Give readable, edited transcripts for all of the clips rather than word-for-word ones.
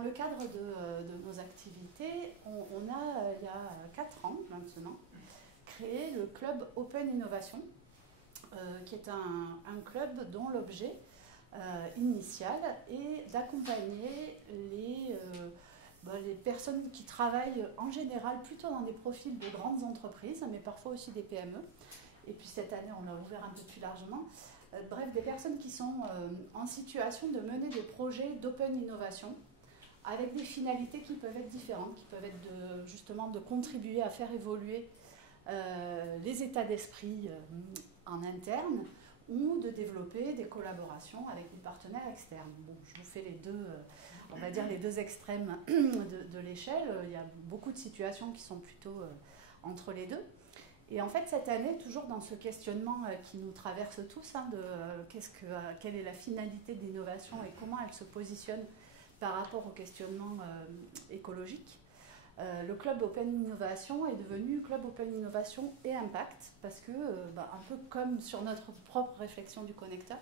dans le cadre de nos activités, on a, il y a 4 ans maintenant, créé le club Open Innovation, qui est un club dont l'objet initial est d'accompagner les personnes qui travaillent en général plutôt dans des profils de grandes entreprises, mais parfois aussi des PME. Et puis cette année, on a ouvert un peu plus largement. Bref, des personnes qui sont en situation de mener des projets d'open innovation avec des finalités qui peuvent être différentes, qui peuvent être justement de contribuer à faire évoluer les états d'esprit en interne ou de développer des collaborations avec des partenaires externes. Bon, je vous fais les deux, on va dire les deux extrêmes de l'échelle. Il y a beaucoup de situations qui sont plutôt entre les deux. Et en fait, cette année, toujours dans ce questionnement qui nous traverse tous, quelle est la finalité de l'innovation et comment elle se positionne par rapport au questionnement écologique, le Club Open Innovation est devenu Club Open Innovation et Impact, parce que, un peu comme sur notre propre réflexion du connecteur,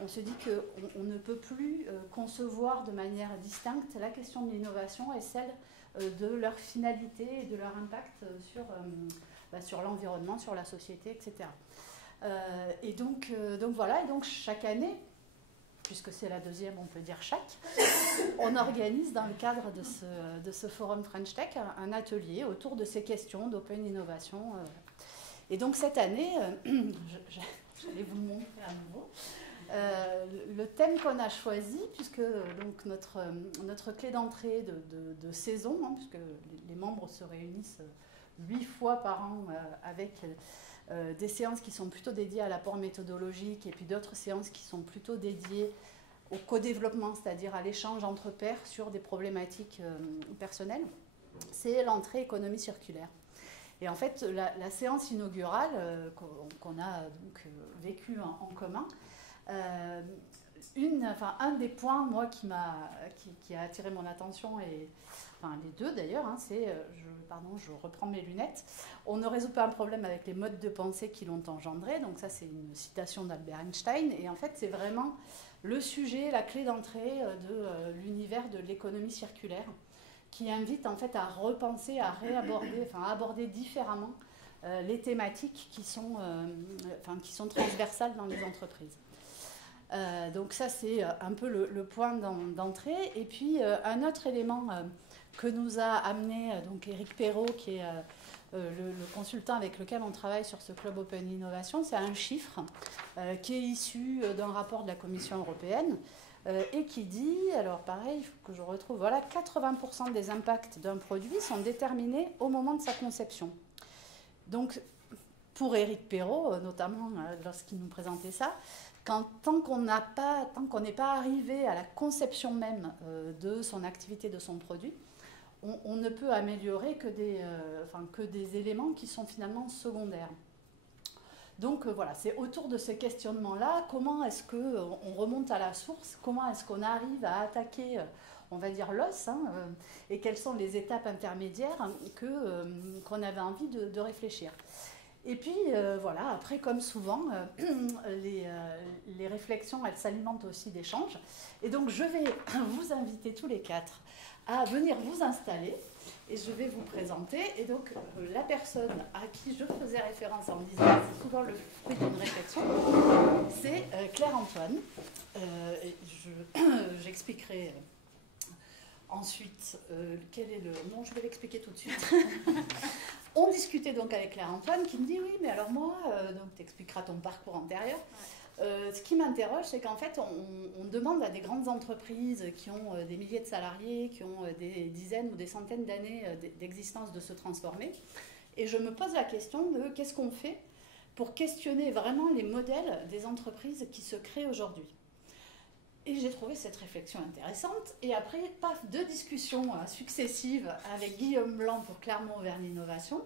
on se dit qu'on ne peut plus concevoir de manière distincte la question de l'innovation et celle de leur finalité et de leur impact sur l'environnement, sur la société, etc. Et donc voilà, et donc chaque année, puisque c'est la deuxième, on peut dire chaque, on organise dans le cadre de ce forum French Tech un atelier autour de ces questions d'open innovation. Et donc cette année, j'allais vous le montrer à nouveau, le thème qu'on a choisi, puisque donc notre clé d'entrée de saison, puisque les membres se réunissent 8 fois par an avec des séances qui sont plutôt dédiées à l'apport méthodologique et puis d'autres séances qui sont plutôt dédiées au co-développement, c'est-à-dire à l'échange entre pairs sur des problématiques personnelles. C'est l'entrée économie circulaire. Et en fait, la séance inaugurale qu'on a donc vécue en commun, un des points, moi, qui a attiré mon attention, et enfin les deux d'ailleurs, c'est, je reprends mes lunettes, on ne résout pas un problème avec les modes de pensée qui l'ont engendré. Donc ça, c'est une citation d'Albert Einstein. Et en fait, c'est vraiment le sujet, la clé d'entrée de l'univers de l'économie circulaire, qui invite en fait à repenser, à réaborder, à aborder différemment les thématiques qui sont transversales dans les entreprises. Donc ça, c'est un peu le point d'entrée. Et puis, un autre élément que nous a amené donc Éric Perrault, qui est le consultant avec lequel on travaille sur ce Club Open Innovation, c'est un chiffre qui est issu d'un rapport de la Commission européenne et qui dit, alors pareil, il faut que je retrouve, voilà, 80% des impacts d'un produit sont déterminés au moment de sa conception. Donc, pour Éric Perrault, notamment lorsqu'il nous présentait ça, tant qu'on n'est pas arrivé à la conception même de son activité, de son produit, on ne peut améliorer que des éléments qui sont finalement secondaires. Donc voilà, c'est autour de ce questionnement-là, comment est-ce qu'on remonte à la source, comment est-ce qu'on arrive à attaquer, on va dire, l'os, et quelles sont les étapes intermédiaires qu'on avait envie de réfléchir. Et puis, voilà, après, comme souvent, les réflexions, elles s'alimentent aussi d'échanges. Et donc, je vais vous inviter tous les quatre à venir vous installer. Et je vais vous présenter. Et donc, la personne à qui je faisais référence en disant que c'est souvent le fruit d'une réflexion, c'est Claire-Antoine. J'expliquerai ensuite quel est le... Non, je vais l'expliquer tout de suite. On discutait donc avec Claire-Antoine qui me dit, oui, mais alors moi, donc tu expliqueras ton parcours antérieur. Ce qui m'interroge, c'est qu'en fait, on demande à des grandes entreprises qui ont des milliers de salariés, qui ont des dizaines ou des centaines d'années d'existence de se transformer. Et je me pose la question de qu'est-ce qu'on fait pour questionner vraiment les modèles des entreprises qui se créent aujourd'hui. Et j'ai trouvé cette réflexion intéressante. Et après, paf, 2 discussions successives avec Guillaume Blanc pour Clermont-Auvergne Innovation,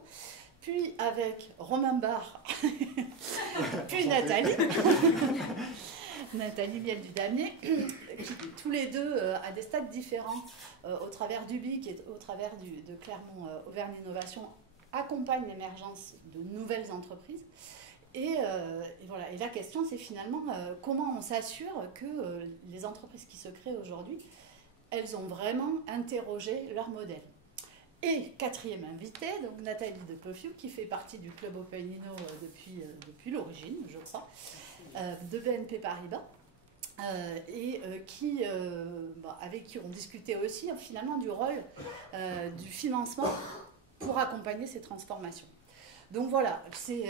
puis avec Romain Barre, puis Nathalie, Nathalie Miel du Damier, qui tous les deux, à des stades différents, au travers du BIC et au travers de Clermont-Auvergne Innovation, accompagnent l'émergence de nouvelles entreprises. Et voilà. Et la question, c'est finalement comment on s'assure que les entreprises qui se créent aujourd'hui elles ont vraiment interrogé leur modèle. Et quatrième invitée, donc Nathalie de Peffiou, qui fait partie du Club Open Inno depuis l'origine, je crois, de BNP Paribas, avec qui on discutait aussi finalement du rôle du financement pour accompagner ces transformations. Donc voilà, c'est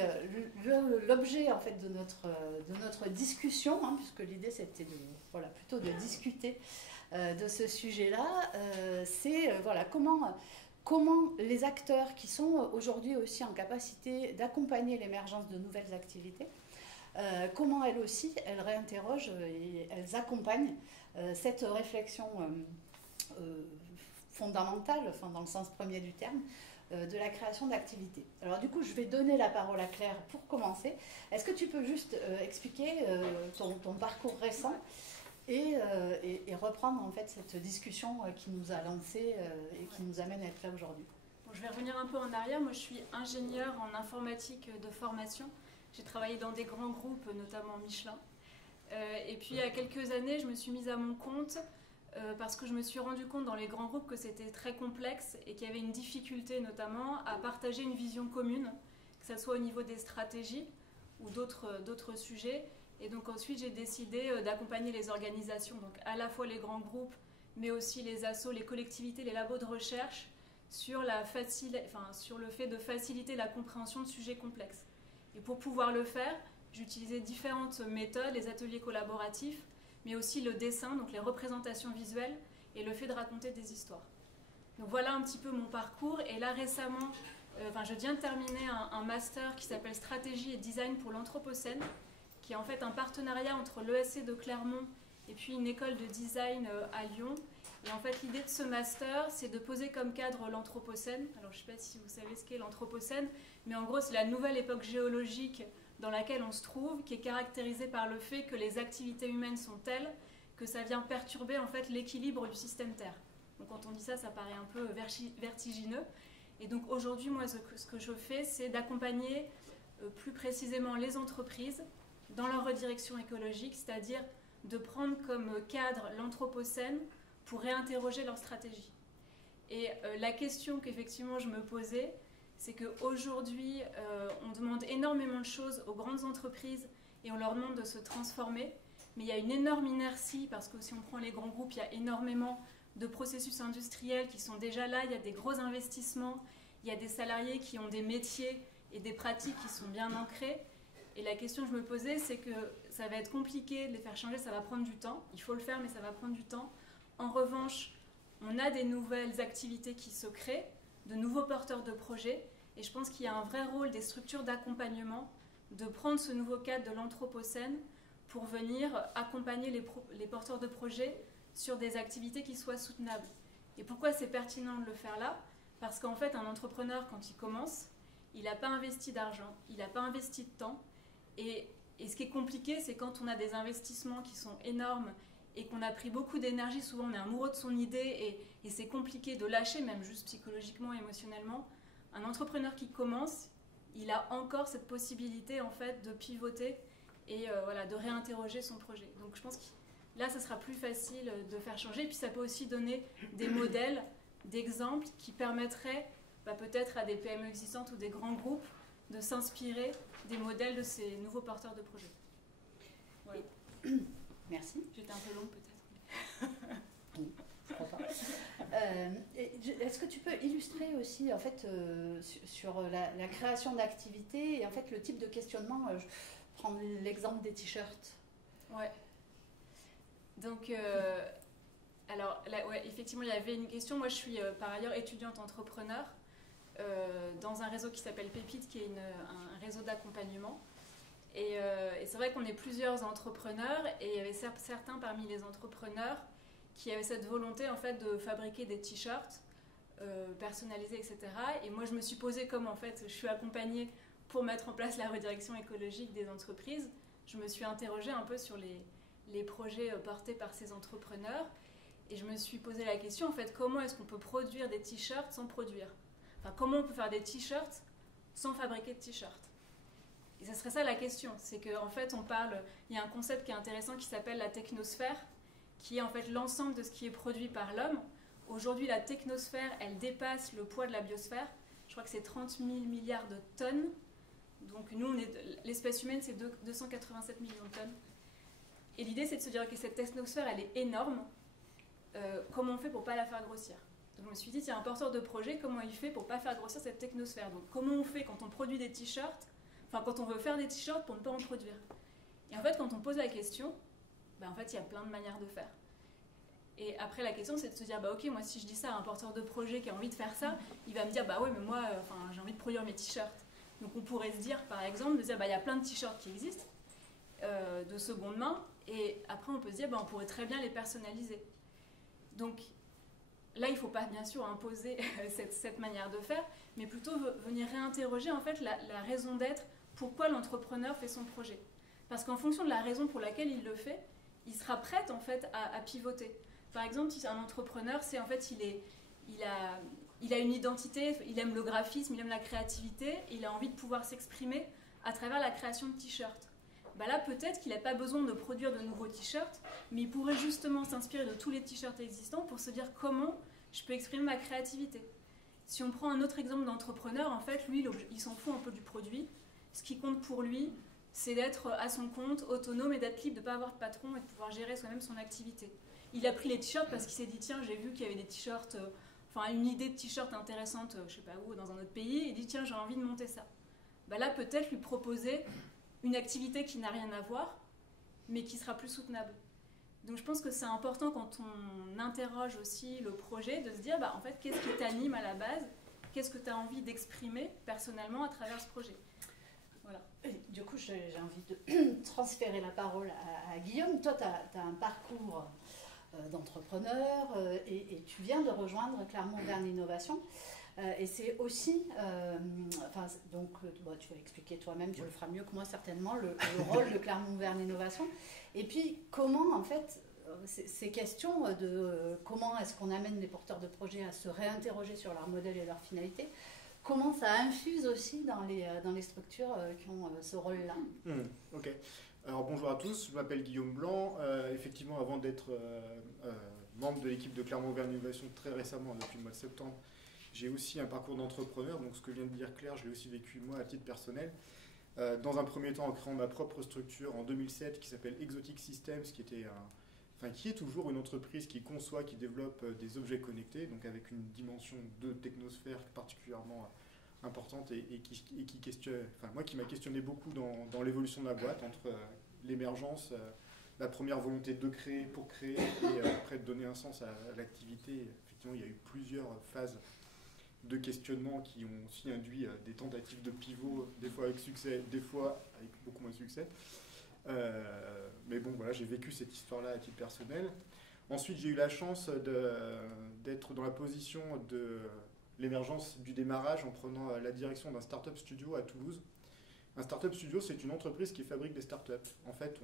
l'objet en fait de notre discussion, hein, puisque l'idée c'était plutôt de discuter de ce sujet-là. C'est comment les acteurs qui sont aujourd'hui aussi en capacité d'accompagner l'émergence de nouvelles activités, comment elles aussi, elles réinterrogent et elles accompagnent cette réflexion fondamentale, enfin, dans le sens premier du terme, de la création d'activités. Alors du coup, je vais donner la parole à Claire pour commencer. Est-ce que tu peux juste expliquer ton parcours récent et reprendre en fait cette discussion qui nous a lancé et qui nous amène à être là aujourd'hui? Bon, je vais revenir un peu en arrière. Moi, je suis ingénieure en informatique de formation. J'ai travaillé dans des grands groupes, notamment Michelin. Et puis, il y a quelques années, je me suis mise à mon compte parce que je me suis rendu compte dans les grands groupes que c'était très complexe et qu'il y avait une difficulté notamment à partager une vision commune, que ce soit au niveau des stratégies ou d'autres sujets. Et donc ensuite j'ai décidé d'accompagner les organisations, donc à la fois les grands groupes, mais aussi les assos, les collectivités, les labos de recherche, sur le fait de faciliter la compréhension de sujets complexes. Et pour pouvoir le faire, j'utilisais différentes méthodes, les ateliers collaboratifs, mais aussi le dessin, donc les représentations visuelles et le fait de raconter des histoires. Donc voilà un petit peu mon parcours. Et là récemment, je viens de terminer un master qui s'appelle Stratégie et Design pour l'Anthropocène, qui est en fait un partenariat entre l'ESC de Clermont et puis une école de design à Lyon. Et en fait l'idée de ce master, c'est de poser comme cadre l'Anthropocène. Alors je ne sais pas si vous savez ce qu'est l'Anthropocène, mais en gros c'est la nouvelle époque géologique dans laquelle on se trouve, qui est caractérisée par le fait que les activités humaines sont telles que ça vient perturber en fait l'équilibre du système Terre. Donc quand on dit ça, ça paraît un peu vertigineux. Et donc aujourd'hui, moi, ce que je fais, c'est d'accompagner plus précisément les entreprises dans leur redirection écologique, c'est-à-dire de prendre comme cadre l'Anthropocène pour réinterroger leur stratégie. Et la question qu'effectivement je me posais, c'est qu'aujourd'hui, on demande énormément de choses aux grandes entreprises et on leur demande de se transformer. Mais il y a une énorme inertie parce que si on prend les grands groupes, il y a énormément de processus industriels qui sont déjà là. Il y a des gros investissements, il y a des salariés qui ont des métiers et des pratiques qui sont bien ancrées. Et la question que je me posais, c'est que ça va être compliqué de les faire changer, ça va prendre du temps. Il faut le faire, mais ça va prendre du temps. En revanche, on a des nouvelles activités qui se créent, de nouveaux porteurs de projets, et je pense qu'il y a un vrai rôle des structures d'accompagnement de prendre ce nouveau cadre de l'Anthropocène pour venir accompagner les porteurs de projets sur des activités qui soient soutenables. Et pourquoi c'est pertinent de le faire là? Parce qu'en fait, un entrepreneur, quand il commence, il n'a pas investi d'argent, il n'a pas investi de temps, et ce qui est compliqué, c'est quand on a des investissements qui sont énormes et qu'on a pris beaucoup d'énergie, souvent on est amoureux de son idée et c'est compliqué de lâcher, même juste psychologiquement, émotionnellement. Un entrepreneur qui commence, il a encore cette possibilité en fait de pivoter et de réinterroger son projet. Donc je pense que là, ça sera plus facile de faire changer. Et puis ça peut aussi donner des modèles, d'exemples qui permettraient peut-être à des PME existantes ou des grands groupes de s'inspirer des modèles de ces nouveaux porteurs de projets. Voilà. Merci. J'étais un peu longue peut-être. Oui, je crois pas. Est-ce que tu peux illustrer aussi en fait sur la création d'activités et en fait le type de questionnement, je prends l'exemple des t-shirts. Ouais. Donc alors là, ouais, effectivement il y avait une question. Moi je suis par ailleurs étudiante entrepreneur dans un réseau qui s'appelle Pépite, qui est un réseau d'accompagnement. Et c'est vrai qu'on est plusieurs entrepreneurs et il y avait certains parmi les entrepreneurs qui avaient cette volonté en fait de fabriquer des t-shirts personnalisés, etc. Et moi je me suis posé comme en fait je suis accompagnée pour mettre en place la redirection écologique des entreprises. Je me suis interrogée un peu sur les projets portés par ces entrepreneurs et je me suis posé la question en fait comment est-ce qu'on peut produire des t-shirts sans produire? Enfin comment on peut faire des t-shirts sans fabriquer de t-shirts? Et ce serait ça la question, c'est qu'en fait on parle, il y a un concept qui est intéressant qui s'appelle la technosphère, qui est en fait l'ensemble de ce qui est produit par l'homme. Aujourd'hui, la technosphère, elle dépasse le poids de la biosphère. Je crois que c'est 30 000 milliards de tonnes. Donc nous, l'espèce humaine, c'est 287 millions de tonnes. Et l'idée, c'est de se dire que cette technosphère, elle est énorme. Comment on fait pour ne pas la faire grossir? Donc je me suis dit, tiens, un porteur de projet, comment il fait pour ne pas faire grossir cette technosphère? Donc comment on fait quand on produit des t-shirts, enfin quand on veut faire des t-shirts pour ne pas en produire? Et en fait, quand on pose la question, en fait, il y a plein de manières de faire. Et après, la question, c'est de se dire, ok, moi, si je dis ça à un porteur de projet qui a envie de faire ça, il va me dire, ouais, mais moi, j'ai envie de produire mes t-shirts. Donc on pourrait se dire, par exemple, de dire, il y a plein de t-shirts qui existent, de seconde main, et après, on peut se dire, on pourrait très bien les personnaliser. Donc là, il ne faut pas, bien sûr, imposer cette manière de faire, mais plutôt venir réinterroger, en fait, la raison d'être, pourquoi l'entrepreneur fait son projet. Parce qu'en fonction de la raison pour laquelle il le fait, il sera prêt, en fait, à pivoter. Par exemple, si c'est un entrepreneur, c'est en fait, il a une identité, il aime le graphisme, il aime la créativité, et il a envie de pouvoir s'exprimer à travers la création de t-shirts. Là, peut-être qu'il n'a pas besoin de produire de nouveaux t-shirts, mais il pourrait justement s'inspirer de tous les t-shirts existants pour se dire comment je peux exprimer ma créativité. Si on prend un autre exemple d'entrepreneur, en fait, lui, il s'en fout un peu du produit. Ce qui compte pour lui, c'est d'être à son compte, autonome et d'être libre, de ne pas avoir de patron et de pouvoir gérer soi-même son activité. Il a pris les t-shirts parce qu'il s'est dit, tiens, j'ai vu qu'il y avait des t-shirts, une idée de t-shirt intéressante, je ne sais pas où, dans un autre pays, et il dit, tiens, j'ai envie de monter ça. Là, peut-être lui proposer une activité qui n'a rien à voir, mais qui sera plus soutenable. Donc je pense que c'est important quand on interroge aussi le projet, de se dire, en fait, qu'est-ce qui t'anime à la base? Qu'est-ce que tu as envie d'exprimer personnellement à travers ce projet? Voilà. Et du coup, j'ai envie de transférer la parole à Guillaume. Toi, tu as un parcours d'entrepreneur et tu viens de rejoindre Clermont-Auvergne Innovation. Et c'est aussi, tu vas expliquer toi-même, tu le feras mieux que moi certainement, le rôle de Clermont-Auvergne Innovation. Et puis, comment, en fait, ces questions de comment est-ce qu'on amène les porteurs de projets à se réinterroger sur leur modèle et leur finalité, comment ça infuse aussi dans les structures qui ont ce rôle-là. Ok. Alors bonjour à tous, je m'appelle Guillaume Blanc. Effectivement, avant d'être membre de l'équipe de Clermont-Auvergne Innovation très récemment, depuis le mois de septembre, j'ai aussi un parcours d'entrepreneur. Donc ce que vient de dire Claire, je l'ai aussi vécu moi à titre personnel. Dans un premier temps en créant ma propre structure en 2007 qui s'appelle Exotic Systems, qui est toujours une entreprise qui conçoit, qui développe des objets connectés, donc avec une dimension de technosphère particulièrement importante et qui questionne, moi qui m'a questionné beaucoup dans l'évolution de la boîte entre l'émergence, la première volonté de créer pour créer et après de donner un sens à l'activité. Effectivement, il y a eu plusieurs phases de questionnement qui ont aussi induit des tentatives de pivot, des fois avec succès, des fois avec beaucoup moins de succès. Mais bon, voilà, j'ai vécu cette histoire-là à titre personnel. Ensuite, j'ai eu la chance d'être dans la position de l'émergence du démarrage en prenant la direction d'un startup studio à Toulouse. Un startup studio, c'est une entreprise qui fabrique des startups. En fait,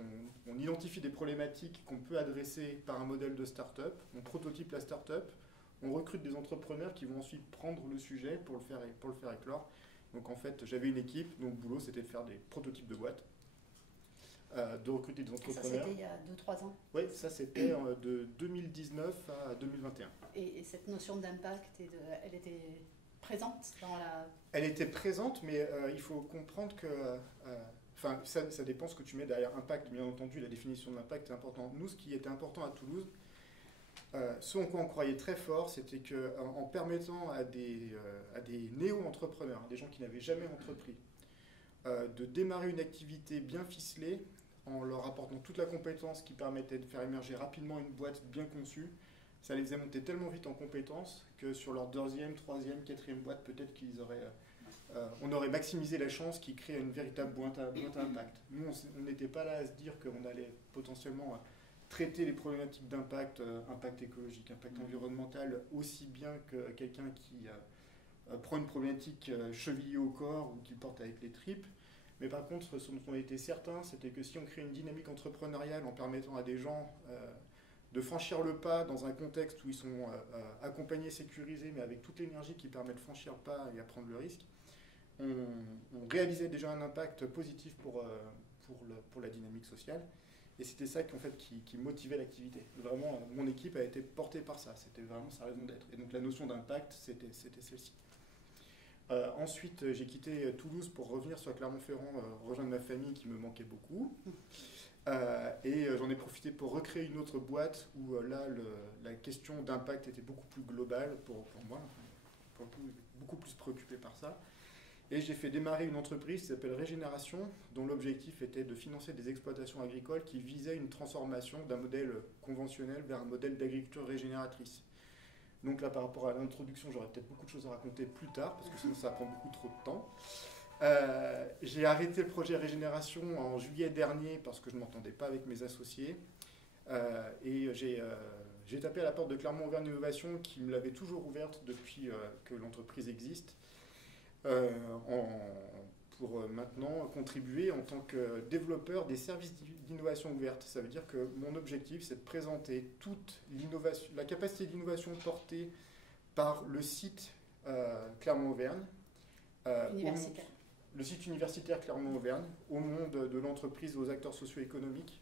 on identifie des problématiques qu'on peut adresser par un modèle de startup, on prototype la startup, on recrute des entrepreneurs qui vont ensuite prendre le sujet pour le faire éclore. Donc en fait, j'avais une équipe dont le boulot, c'était de faire des prototypes de boîtes, de recruter des entrepreneurs. Et ça, c'était il y a 2-3 ans. Oui, ça c'était de 2019 à 2021. Et cette notion d'impact, elle était présente dans la... Elle était présente, mais il faut comprendre que... ça dépend ce que tu mets derrière impact. Bien entendu, la définition de l'impact est importante. Nous, ce qui était important à Toulouse, ce en quoi on croyait très fort, c'était qu'en permettant à des néo-entrepreneurs, des gens qui n'avaient jamais entrepris, de démarrer une activité bien ficelée, en leur apportant toute la compétence qui permettait de faire émerger rapidement une boîte bien conçue, ça les faisait monter tellement vite en compétences que sur leur 2e, 3e, 4e boîte, peut-être on aurait maximisé la chance qu'ils créent une véritable boîte à impact. Nous, on n'était pas là à se dire qu'on allait potentiellement traiter les problématiques d'impact, impact écologique, impact environnemental, aussi bien que quelqu'un qui prend une problématique chevillée au corps ou qui porte avec les tripes. Mais par contre, ce dont on était certain, c'était que si on crée une dynamique entrepreneuriale en permettant à des gens de franchir le pas dans un contexte où ils sont accompagnés, sécurisés, mais avec toute l'énergie qui permet de franchir le pas et à prendre le risque, on réalisait déjà un impact positif pour la dynamique sociale. Et c'était ça qui, en fait, qui motivait l'activité. Vraiment, mon équipe a été portée par ça. C'était vraiment sa raison d'être. Et donc la notion d'impact, c'était celle-ci. Ensuite, j'ai quitté Toulouse pour revenir sur Clermont-Ferrand, rejoindre ma famille qui me manquait beaucoup. Et j'en ai profité pour recréer une autre boîte où là, la question d'impact était beaucoup plus globale pour moi, pour le coup, beaucoup plus préoccupé par ça. Et j'ai fait démarrer une entreprise qui s'appelle Régénération, dont l'objectif était de financer des exploitations agricoles qui visaient une transformation d'un modèle conventionnel vers un modèle d'agriculture régénératrice. Donc là, par rapport à l'introduction, j'aurais peut-être beaucoup de choses à raconter plus tard, parce que sinon ça prend beaucoup trop de temps. J'ai arrêté le projet Régénération en juillet dernier parce que je ne m'entendais pas avec mes associés. Et j'ai tapé à la porte de Clermont-Auvergne Innovation qui me l'avait toujours ouverte depuis que l'entreprise existe. Pour maintenant contribuer en tant que développeur des services d'innovation ouverte. Ça veut dire que mon objectif, c'est de présenter toute l'innovation, la capacité d'innovation portée par le site Clermont-Auvergne, Universitaire. le site universitaire Clermont-Auvergne, au monde de l'entreprise, aux acteurs socio-économiques,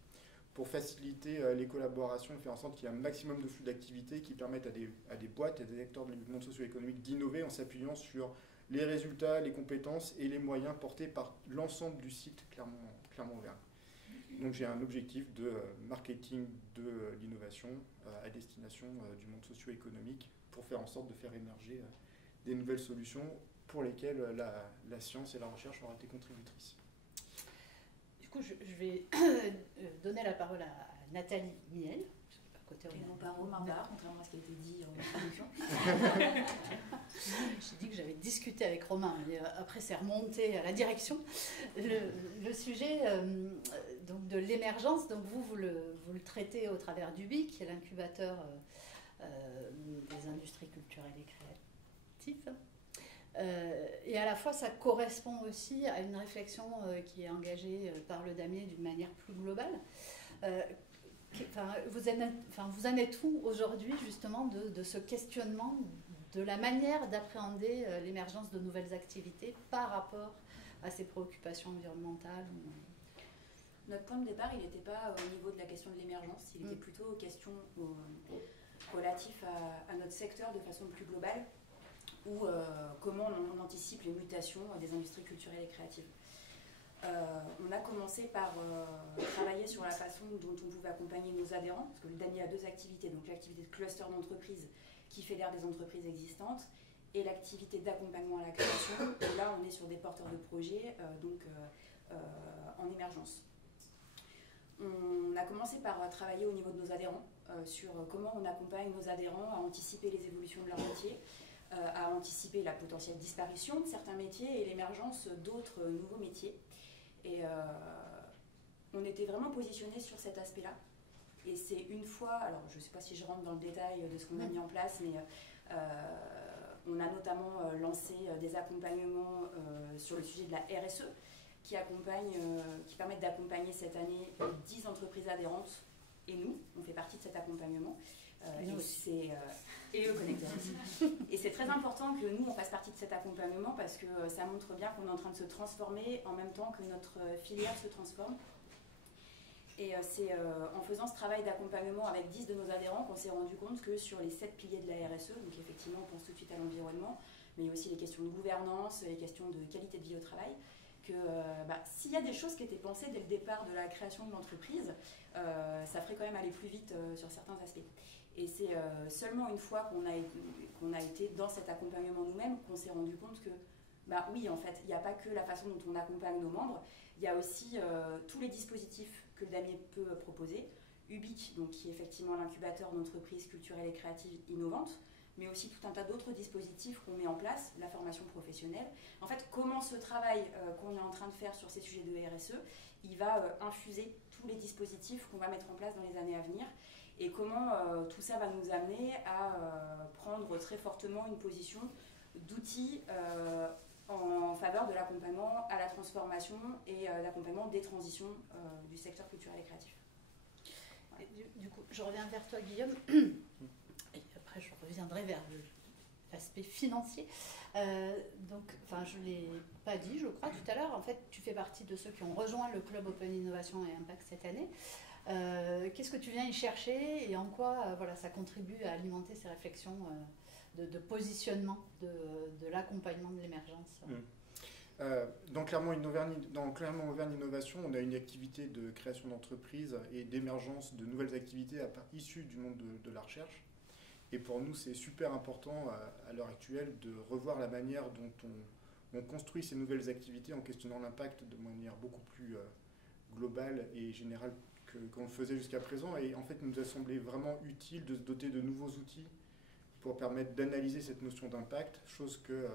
pour faciliter les collaborations et faire en sorte qu'il y ait un maximum de flux d'activités qui permettent à des boîtes et à des acteurs du monde socio-économique d'innover en s'appuyant sur les résultats, les compétences et les moyens portés par l'ensemble du site Clermont-Auvergne. Donc j'ai un objectif de marketing de l'innovation à destination du monde socio-économique pour faire en sorte de faire émerger des nouvelles solutions pour lesquelles la science et la recherche auraient été contributrices. Du coup, je vais donner la parole à Nathalie Miel. Et non pas Romain Barre, contrairement à ce qui a été dit en introduction. J'ai dit que j'avais discuté avec Romain, mais après c'est remonté à la direction. Le sujet donc de l'émergence, donc vous le traitez au travers du BIC, qui est l'incubateur des industries culturelles et créatives. Et à la fois, ça correspond aussi à une réflexion qui est engagée par le Damier d'une manière plus globale. Vous en êtes où aujourd'hui justement de ce questionnement de la manière d'appréhender l'émergence de nouvelles activités par rapport à ces préoccupations environnementales? Notre point de départ, il n'était pas au niveau de la question de l'émergence, il était plutôt aux questions relatives à notre secteur de façon plus globale, ou comment on anticipe les mutations des industries culturelles et créatives. On a commencé par travailler sur la façon dont on pouvait accompagner nos adhérents, parce que le DANI a deux activités, donc l'activité de cluster d'entreprises qui fédère des entreprises existantes et l'activité d'accompagnement à la création, où là on est sur des porteurs de projets en émergence. On a commencé par travailler au niveau de nos adhérents sur comment on accompagne nos adhérents à anticiper les évolutions de leur métier, à anticiper la potentielle disparition de certains métiers et l'émergence d'autres nouveaux métiers. Et on était vraiment positionné sur cet aspect-là. Et c'est une fois, alors je ne sais pas si je rentre dans le détail de ce qu'on a mis en place, mais on a notamment lancé des accompagnements sur le sujet de la RSE, qui permettent d'accompagner cette année 10 entreprises adhérentes. Et nous, on fait partie de cet accompagnement. Et eux connectés aussi. Et c'est très important que nous, on fasse partie de cet accompagnement parce que ça montre bien qu'on est en train de se transformer en même temps que notre filière se transforme. Et c'est en faisant ce travail d'accompagnement avec 10 de nos adhérents qu'on s'est rendu compte que sur les 7 piliers de la RSE, donc effectivement on pense tout de suite à l'environnement, mais il y a aussi les questions de gouvernance, les questions de qualité de vie au travail, que s'il y a des choses qui étaient pensées dès le départ de la création de l'entreprise, ça ferait quand même aller plus vite sur certains aspects. Et c'est seulement une fois qu'on a été dans cet accompagnement nous-mêmes qu'on s'est rendu compte que, oui, en fait, il n'y a pas que la façon dont on accompagne nos membres, il y a aussi tous les dispositifs que le Damier peut proposer. UBIC, donc, qui est effectivement l'incubateur d'entreprises culturelles et créatives innovantes, mais aussi tout un tas d'autres dispositifs qu'on met en place, la formation professionnelle. En fait, comment ce travail qu'on est en train de faire sur ces sujets de RSE, il va infuser tous les dispositifs qu'on va mettre en place dans les années à venir, et comment tout ça va nous amener à prendre très fortement une position d'outil en faveur de l'accompagnement à la transformation et l'accompagnement des transitions du secteur culturel et créatif. Voilà. Du coup, je reviens vers toi, Guillaume. Et après, je reviendrai vers l'aspect financier. Je ne l'ai pas dit, je crois, tout à l'heure. En fait, tu fais partie de ceux qui ont rejoint le Club Open Innovation et Impact cette année. Qu'est-ce que tu viens y chercher et en quoi voilà, ça contribue à alimenter ces réflexions de positionnement de l'accompagnement de l'émergence. Dans Clermont Auvergne Innovation, on a une activité de création d'entreprises et d'émergence de nouvelles activités issues du monde de la recherche. Et pour nous, c'est super important à l'heure actuelle de revoir la manière dont on construit ces nouvelles activités en questionnant l'impact de manière beaucoup plus globale et générale qu'on le faisait jusqu'à présent. Et en fait, il nous a semblé vraiment utile de se doter de nouveaux outils pour permettre d'analyser cette notion d'impact, chose que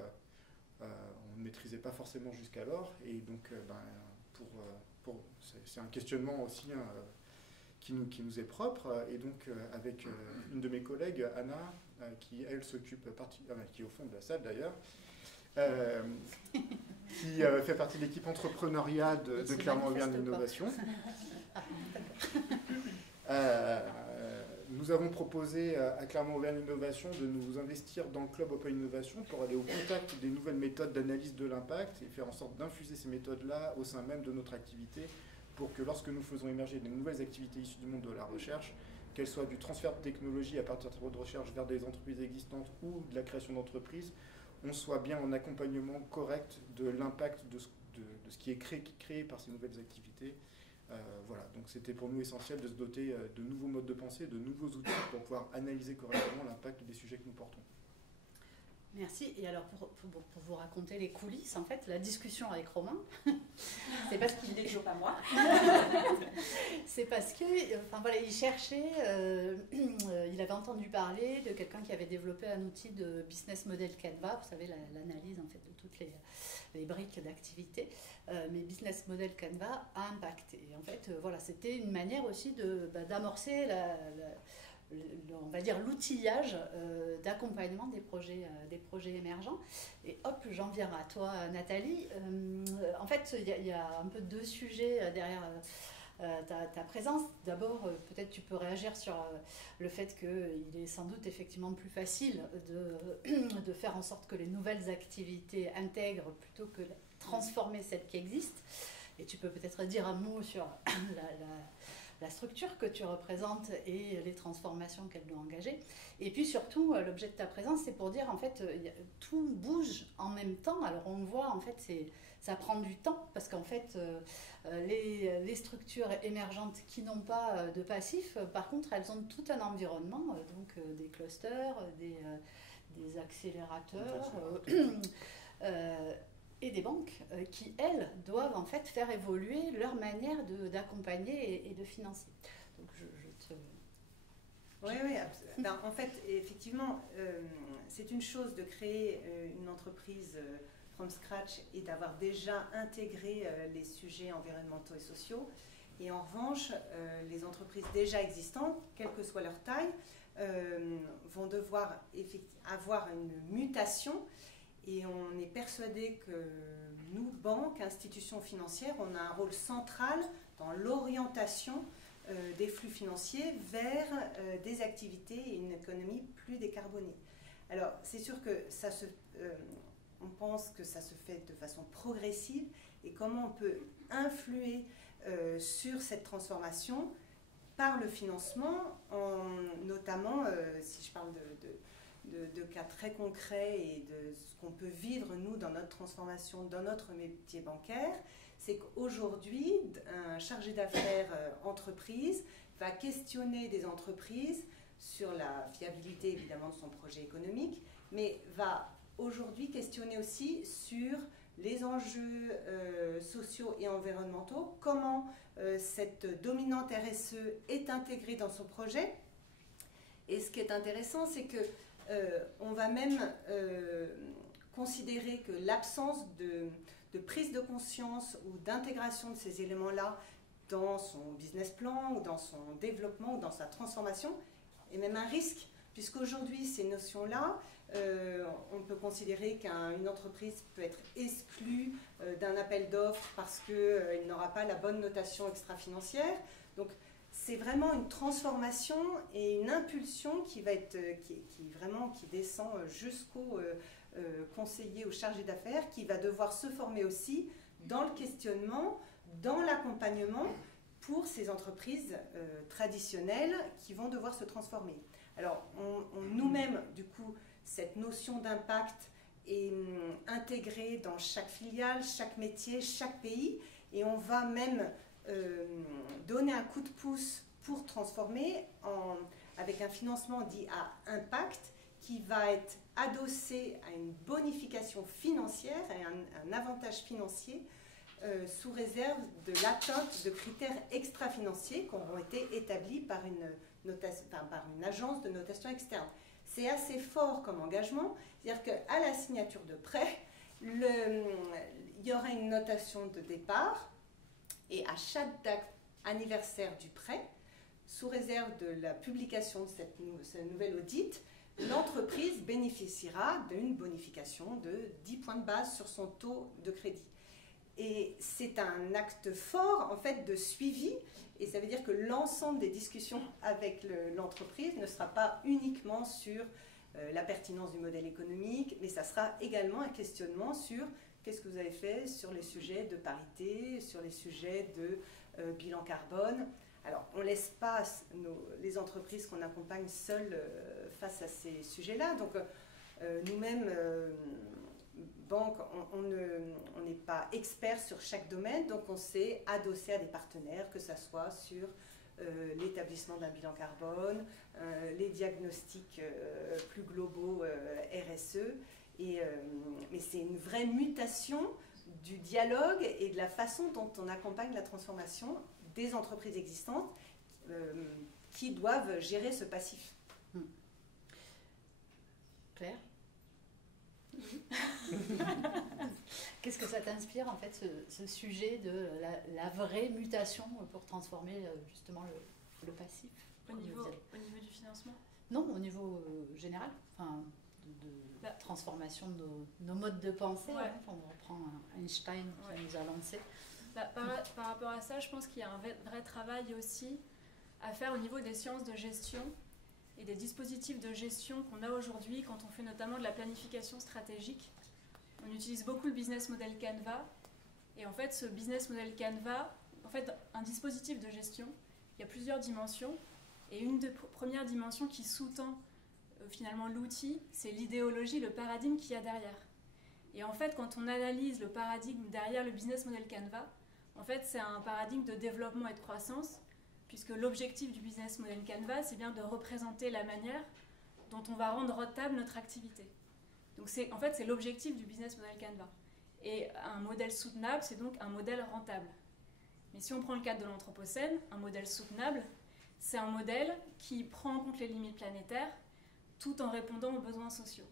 on ne maîtrisait pas forcément jusqu'alors. Et donc, c'est un questionnement aussi qui nous est propre. Et donc, avec une de mes collègues, Anna, qui elle s'occupe, qui est au fond de la salle d'ailleurs, qui fait partie de l'équipe entrepreneuriat de Clermont Auvergne Innovation. Nous avons proposé à Clermont Auvergne Innovation de nous investir dans le club Open Innovation pour aller au contact des nouvelles méthodes d'analyse de l'impact et faire en sorte d'infuser ces méthodes-là au sein même de notre activité pour que lorsque nous faisons émerger de nouvelles activités issues du monde de la recherche, qu'elles soient du transfert de technologie à partir de travaux de recherche vers des entreprises existantes ou de la création d'entreprises, on soit bien en accompagnement correct de l'impact de ce qui est créé par ces nouvelles activités. Voilà, donc c'était pour nous essentiel de se doter de nouveaux modes de pensée, de nouveaux outils pour pouvoir analyser correctement l'impact des sujets que nous portons. Merci. Et alors, pour vous raconter les coulisses, en fait, la discussion avec Romain, c'est parce qu'il n'est toujours pas moi. C'est parce que, enfin voilà, il cherchait, il avait entendu parler de quelqu'un qui avait développé un outil de business model Canva, vous savez, l'analyse en fait de toutes les briques d'activité, mais business model Canva a impacté. Et en fait, voilà, c'était une manière aussi d'amorcer on va dire l'outillage d'accompagnement des projets émergents. Et hop, j'en viens à toi, Nathalie. En fait, il y a un peu deux sujets derrière ta présence. D'abord, peut-être tu peux réagir sur le fait qu'il est sans doute effectivement plus facile de faire en sorte que les nouvelles activités intègrent plutôt que transformer celles qui existent. Et tu peux peut-être dire un mot sur la structure que tu représentes et les transformations qu'elle doit engager. Et puis surtout, l'objet de ta présence, c'est pour dire en fait, tout bouge en même temps. Alors on le voit, en fait, ça prend du temps parce qu'en fait, les structures émergentes qui n'ont pas de passif, par contre, elles ont tout un environnement, donc des clusters, des accélérateurs, et des banques qui, elles, doivent en fait faire évoluer leur manière d'accompagner et de financer. Donc Oui, ben, en fait, effectivement, c'est une chose de créer une entreprise from scratch et d'avoir déjà intégré les sujets environnementaux et sociaux. Et en revanche, les entreprises déjà existantes, quelle que soit leur taille, vont devoir avoir une mutation. Et on est persuadé que nous, banques, institutions financières, on a un rôle central dans l'orientation des flux financiers vers des activités et une économie plus décarbonée. Alors, c'est sûr que on pense que ça se fait de façon progressive et comment on peut influer sur cette transformation par le financement, notamment, si je parle de cas très concrets et de ce qu'on peut vivre, nous, dans notre transformation, dans notre métier bancaire, c'est qu'aujourd'hui, un chargé d'affaires entreprise va questionner des entreprises sur la viabilité, évidemment, de son projet économique, mais va aujourd'hui questionner aussi sur les enjeux sociaux et environnementaux, comment cette dominante RSE est intégrée dans son projet. Et ce qui est intéressant, c'est que on va même considérer que l'absence de prise de conscience ou d'intégration de ces éléments-là dans son business plan ou dans son développement ou dans sa transformation est même un risque, puisqu'aujourd'hui, ces notions-là, on peut considérer qu'une entreprise peut être exclue d'un appel d'offres parce qu'elle n'aura pas la bonne notation extra-financière. Donc, c'est vraiment une transformation et une impulsion qui va être, qui descend jusqu'au conseiller, au chargé d'affaires, qui va devoir se former aussi dans le questionnement, dans l'accompagnement, pour ces entreprises traditionnelles qui vont devoir se transformer. Alors, nous-mêmes, du coup, cette notion d'impact est intégrée dans chaque filiale, chaque métier, chaque pays, et on va même donner un coup de pouce pour transformer avec un financement dit à impact qui va être adossé à une bonification financière et un avantage financier sous réserve de l'atteinte de critères extra-financiers qui auront été établis par une agence de notation externe. C'est assez fort comme engagement, c'est-à-dire qu'à la signature de prêt, il y aura une notation de départ et à chaque date anniversaire du prêt, sous réserve de la publication de ce nouvel audit, l'entreprise bénéficiera d'une bonification de 10 points de base sur son taux de crédit. Et c'est un acte fort en fait de suivi, et ça veut dire que l'ensemble des discussions avec l'entreprise ne sera pas uniquement sur la pertinence du modèle économique, mais ça sera également un questionnement sur qu'est-ce que vous avez fait sur les sujets de parité, sur les sujets de bilan carbone. Alors, on ne laisse pas les entreprises qu'on accompagne seules face à ces sujets-là. Donc, nous-mêmes, banque, on n'est pas expert sur chaque domaine, donc on s'est adossé à des partenaires, que ce soit sur l'établissement d'un bilan carbone, les diagnostics plus globaux RSE. Mais c'est une vraie mutation du dialogue et de la façon dont on accompagne la transformation des entreprises existantes qui doivent gérer ce passif. Claire ? Qu'est-ce que ça t'inspire en fait ce sujet de la vraie mutation pour transformer justement le passif au niveau du financement? Non, au niveau général, enfin, de transformation de nos modes de pensée. Ouais. On reprend Einstein qui nous a lancé. Par rapport à ça, je pense qu'il y a un vrai travail aussi à faire au niveau des sciences de gestion et des dispositifs de gestion qu'on a aujourd'hui quand on fait notamment de la planification stratégique. On utilise beaucoup le business model Canva. Et en fait, ce business model Canva, en fait, un dispositif de gestion, il y a plusieurs dimensions. Et une des premières dimensions qui sous-tend finalement l'outil, c'est l'idéologie, le paradigme qu'il y a derrière. Et en fait, quand on analyse le paradigme derrière le business model Canva, en fait, c'est un paradigme de développement et de croissance, puisque l'objectif du business model Canva, c'est bien de représenter la manière dont on va rendre rentable notre activité. Donc en fait, c'est l'objectif du business model Canva. Et un modèle soutenable, c'est donc un modèle rentable. Mais si on prend le cadre de l'Anthropocène, un modèle soutenable, c'est un modèle qui prend en compte les limites planétaires tout en répondant aux besoins sociaux.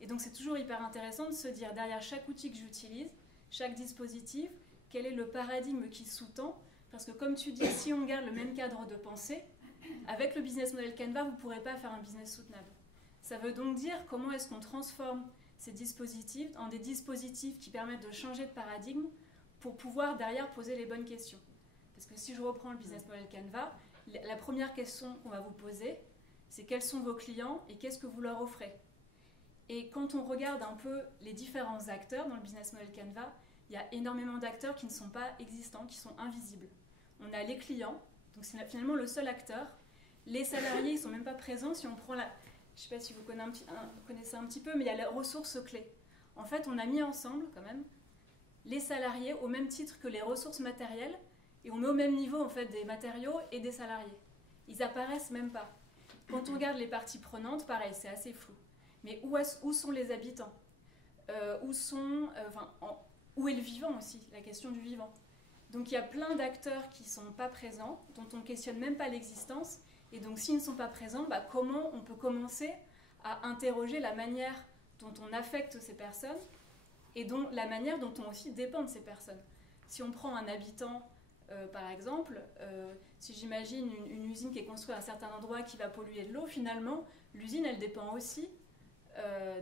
Et donc c'est toujours hyper intéressant de se dire, derrière chaque outil que j'utilise, chaque dispositif, quel est le paradigme qui sous-tend. Parce que comme tu dis, si on garde le même cadre de pensée, avec le business model Canva, vous ne pourrez pas faire un business soutenable. Ça veut donc dire comment est-ce qu'on transforme ces dispositifs en des dispositifs qui permettent de changer de paradigme pour pouvoir derrière poser les bonnes questions. Parce que si je reprends le business model Canva, la première question qu'on va vous poser, c'est quels sont vos clients et qu'est-ce que vous leur offrez. Et quand on regarde un peu les différents acteurs dans le business model Canva, il y a énormément d'acteurs qui ne sont pas existants, qui sont invisibles. On a les clients, donc c'est finalement le seul acteur. Les salariés, ils ne sont même pas présents. Si on prend je ne sais pas si vous connaissez un petit peu, mais il y a les ressources clés. En fait, on a mis ensemble quand même les salariés au même titre que les ressources matérielles et on met au même niveau en fait des matériaux et des salariés. Ils apparaissent même pas. Quand on regarde les parties prenantes, pareil, c'est assez flou. Mais où sont les habitants? Où est le vivant aussi, la question du vivant. Donc il y a plein d'acteurs qui ne sont pas présents, dont on ne questionne même pas l'existence. Et donc s'ils ne sont pas présents, comment on peut commencer à interroger la manière dont on affecte ces personnes et la manière dont on aussi dépend de ces personnes. Si on prend un habitant, par exemple, si j'imagine une usine qui est construite à un certain endroit qui va polluer de l'eau, finalement, l'usine, elle dépend aussi